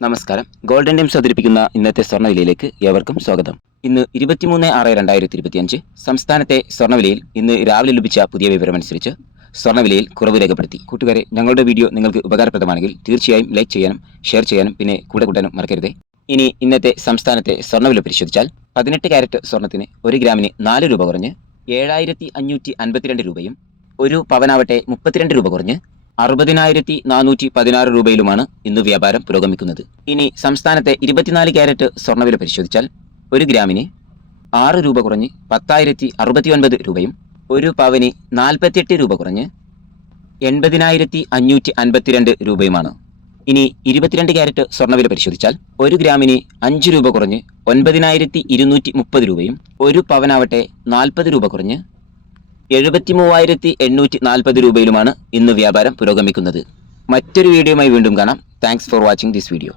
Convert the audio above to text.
നമസ്കാരം. Golden times അവതരിപ്പിക്കുന്ന ഇന്നത്തെ സ്വർണവിലയിലേക്ക് ഏവർക്കും സ്വാഗതം. ഇന്ന് ഇരുപത്തിമൂന്ന് ആറ് രണ്ടായിരത്തി ഇരുപത്തിയഞ്ച് സംസ്ഥാനത്തെ സ്വർണവിലയിൽ ഇന്ന് രാവിലെ ലഭിച്ച പുതിയ വിവരമനുസരിച്ച് സ്വർണവിലയിൽ കുറവ് രേഖപ്പെടുത്തി. കൂട്ടുകാരെ ഞങ്ങളുടെ വീഡിയോ നിങ്ങൾക്ക് ഉപകാരപ്രദമാണെങ്കിൽ തീർച്ചയായും ലൈക്ക് ചെയ്യാനും ഷെയർ ചെയ്യാനും പിന്നെ കൂടെ കൂട്ടാനും മറക്കരുതേ. ഇനി ഇന്നത്തെ സംസ്ഥാനത്തെ സ്വർണവില പരിശോധിച്ചാൽ പതിനെട്ട് ക്യാരറ്റ് സ്വർണത്തിന് ഒരു ഗ്രാമിന് നാല് രൂപ കുറഞ്ഞ് ഏഴായിരത്തി അഞ്ഞൂറ്റി അൻപത്തിരണ്ട് രൂപയും ഒരു പവനാവട്ടെ മുപ്പത്തിരണ്ട് രൂപ കുറഞ്ഞ് അറുപതിനായിരത്തി നാനൂറ്റി പതിനാറ് രൂപയിലുമാണ് ഇന്ന് വ്യാപാരം പുരോഗമിക്കുന്നത്. ഇനി സംസ്ഥാനത്തെ ഇരുപത്തിനാല് ക്യാരറ്റ് സ്വർണവില പരിശോധിച്ചാൽ ഒരു ഗ്രാമിന് ആറ് രൂപ കുറഞ്ഞ് പത്തായിരത്തി അറുപത്തിയൊൻപത് രൂപയും ഒരു പവന് നാൽപ്പത്തിയെട്ട് രൂപ കുറഞ്ഞ് എൺപതിനായിരത്തി അഞ്ഞൂറ്റി അൻപത്തിരണ്ട് രൂപയുമാണ്. ഇനി ഇരുപത്തിരണ്ട് ക്യാരറ്റ് സ്വർണവില പരിശോധിച്ചാൽ ഒരു ഗ്രാമിന് അഞ്ച് രൂപ കുറഞ്ഞ് ഒൻപതിനായിരത്തി ഇരുന്നൂറ്റി മുപ്പത് രൂപയും ഒരു പവനാവട്ടെ നാൽപ്പത് രൂപ കുറഞ്ഞ് എഴുപത്തി മൂവായിരത്തി എണ്ണൂറ്റി നാൽപ്പത് രൂപയിലുമാണ് ഇന്ന് വ്യാപാരം പുരോഗമിക്കുന്നത്. മറ്റൊരു വീഡിയോയുമായി വീണ്ടും കാണാം. Thanks for watching this video